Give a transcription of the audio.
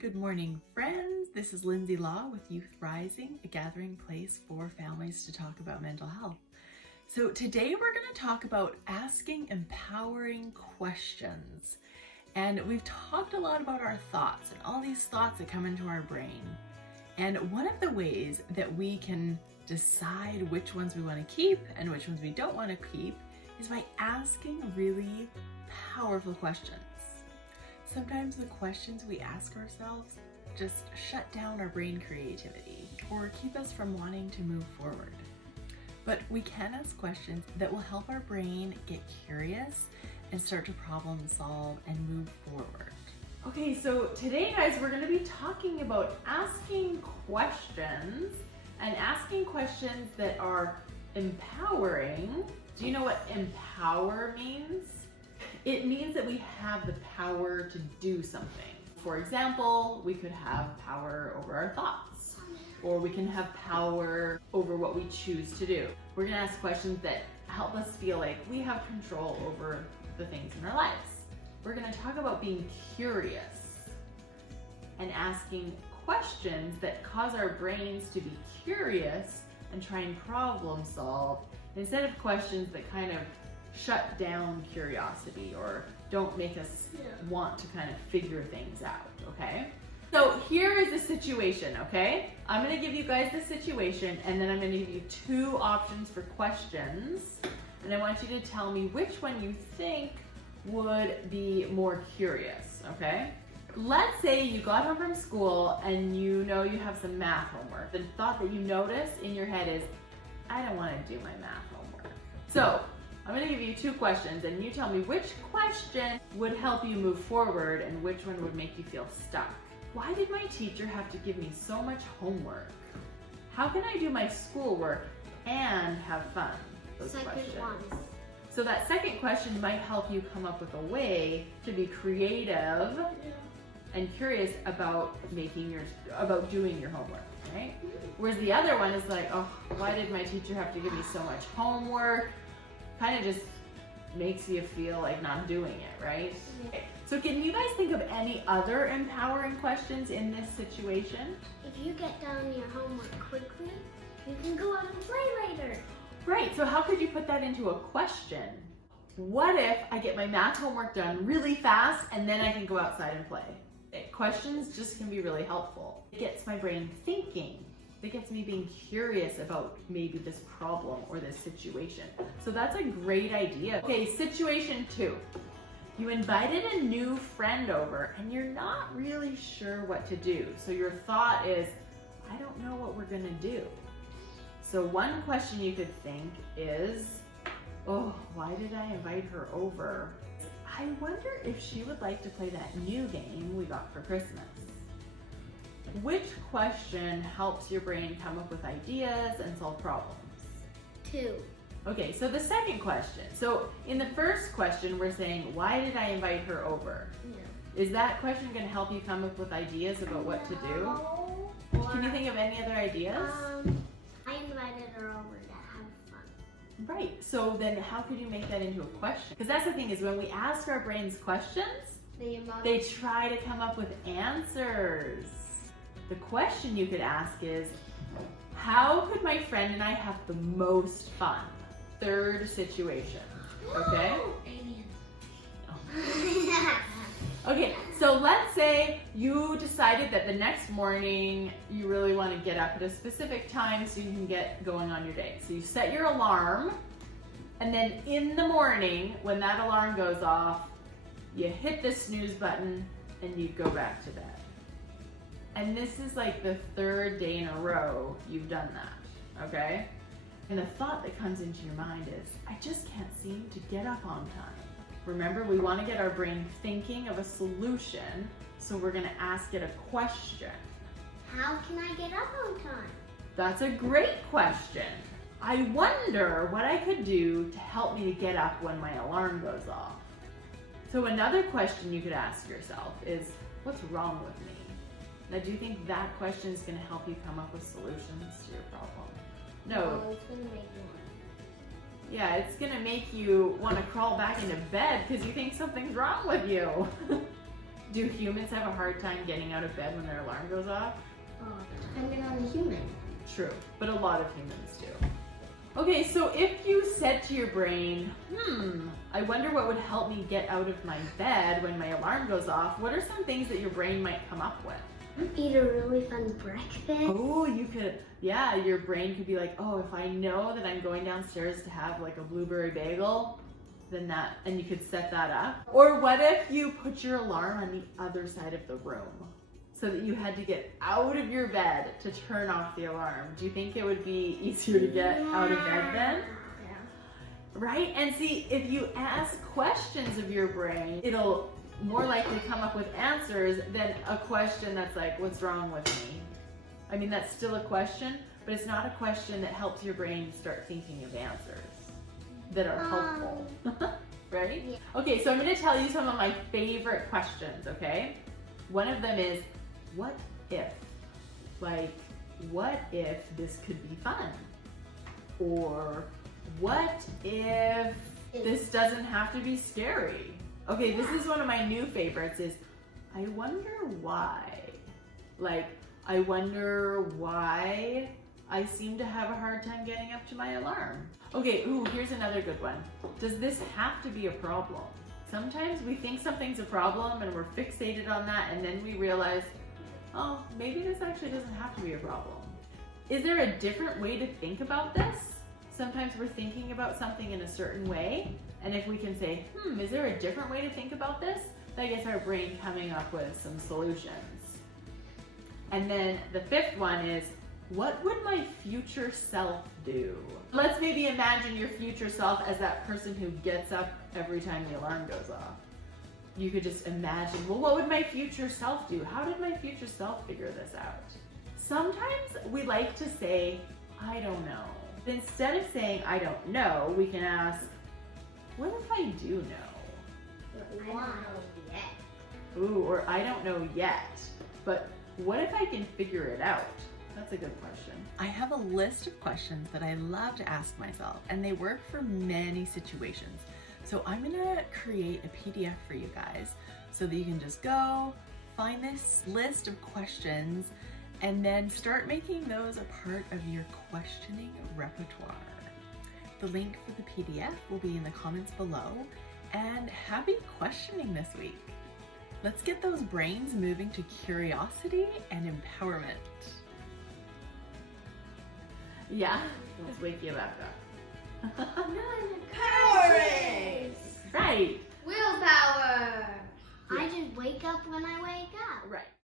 Good morning, friends. This is Lindsay Law with Youth Rising, a gathering place for families to talk about mental health. So today we're going to talk about asking empowering questions. And we've talked a lot about our thoughts and all these thoughts that come into our brain. And one of the ways that we can decide which ones we want to keep and which ones we don't want to keep is by asking really powerful questions. Sometimes the questions we ask ourselves just shut down our brain creativity or keep us from wanting to move forward. But we can ask questions that will help our brain get curious and start to problem solve and move forward. Okay, so today, guys, we're going to be talking about asking questions and asking questions that are empowering. Do you know what empower means? It means that we have the power to do something. For example, we could have power over our thoughts, or we can have power over what we choose to do. We're gonna ask questions that help us feel like we have control over the things in our lives. We're gonna talk about being curious and asking questions that cause our brains to be curious and try and problem solve instead of questions that kind of shut down curiosity or don't make us want to kind of figure things out, okay? So here is the situation, okay? I'm gonna give you guys the situation and then I'm gonna give you two options for questions and I want you to tell me which one you think would be more curious, okay? Let's say you got home from school and you know you have some math homework. The thought that you notice in your head is, I don't wanna do my math homework. So, I'm going to give you two questions and you tell me which question would help you move forward and which one would make you feel stuck. Why did my teacher have to give me so much homework? How can I do my schoolwork and have fun? Those questions. So that second question might help you come up with a way to be creative and curious about doing your homework, right? Whereas the other one is like, oh, why did my teacher have to give me so much homework? Kind of just makes you feel like not doing it, right? Okay. So can you guys think of any other empowering questions in this situation? If you get done your homework quickly, you can go out and play later. Right, so how could you put that into a question? What if I get my math homework done really fast and then I can go outside and play? Questions just can be really helpful. It gets my brain thinking. It gets me being curious about maybe this problem or this situation. So that's a great idea. Okay, situation 2. You invited a new friend over and you're not really sure what to do. So your thought is, I don't know what we're gonna do. So one question you could think is, oh, why did I invite her over? I wonder if she would like to play that new game we got for Christmas. Which question helps your brain come up with ideas and solve problems? 2. Okay, so the second question. So in the first question, we're saying, why did I invite her over? No. Is that question going to help you come up with ideas about what to do? Can you think of any other ideas? I invited her over to have fun. Right, so then how could you make that into a question? Because that's the thing is when we ask our brains questions, they try to come up with answers. The question you could ask is, how could my friend and I have the most fun? Third situation, okay? Okay, so let's say you decided that the next morning you really want to get up at a specific time so you can get going on your day. So you set your alarm, and then in the morning, when that alarm goes off, you hit the snooze button and you go back to bed. And this is like the third day in a row you've done that, okay? And the thought that comes into your mind is, I just can't seem to get up on time. Remember, we want to get our brain thinking of a solution, so we're going to ask it a question. How can I get up on time? That's a great question. I wonder what I could do to help me to get up when my alarm goes off. So another question you could ask yourself is, what's wrong with me? Now, do you think that question is going to help you come up with solutions to your problem? No. It's going to make you Yeah, it's gonna make you want to crawl back into bed because you think something's wrong with you. Do humans have a hard time getting out of bed when their alarm goes off? Depending on the human. True, but a lot of humans do. Okay, so if you said to your brain, I wonder what would help me get out of my bed when my alarm goes off, what are some things that your brain might come up with? Eat a really fun breakfast. Oh, you could, yeah, your brain could be like, oh, if I know that I'm going downstairs to have like a blueberry bagel, then that, and you could set that up. Or what if you put your alarm on the other side of the room so that you had to get out of your bed to turn off the alarm? Do you think it would be easier to get out of bed then? Yeah. Right? And see, if you ask questions of your brain, it'll more likely come up with answers than a question that's like, what's wrong with me? I mean, that's still a question, but it's not a question that helps your brain start thinking of answers that are helpful. Right? Yeah. Okay, so I'm going to tell you some of my favorite questions, okay? One of them is, what if? Like, what if this could be fun? Or what if this doesn't have to be scary? Okay, this is one of my new favorites is, I wonder why. Like, I wonder why I seem to have a hard time getting up to my alarm. Okay, ooh, here's another good one. Does this have to be a problem? Sometimes we think something's a problem and we're fixated on that, and then we realize, oh, maybe this actually doesn't have to be a problem. Is there a different way to think about this? Sometimes we're thinking about something in a certain way, and if we can say, is there a different way to think about this? That gets our brain coming up with some solutions. And then the fifth one is, what would my future self do? Let's maybe imagine your future self as that person who gets up every time the alarm goes off. You could just imagine, well, what would my future self do? How did my future self figure this out? Sometimes we like to say, I don't know. Instead of saying, I don't know, we can ask, what if I do know? I don't know yet. Ooh, or I don't know yet, but what if I can figure it out? That's a good question. I have a list of questions that I love to ask myself, and they work for many situations. So I'm gonna create a PDF for you guys so that you can just go find this list of questions and then start making those a part of your questioning repertoire. The link for the PDF will be in the comments below, and happy questioning this week. Let's get those brains moving to curiosity and empowerment. Yeah, let's wake you back up. Power race! Right. Willpower! I just wake up when I wake up. Right.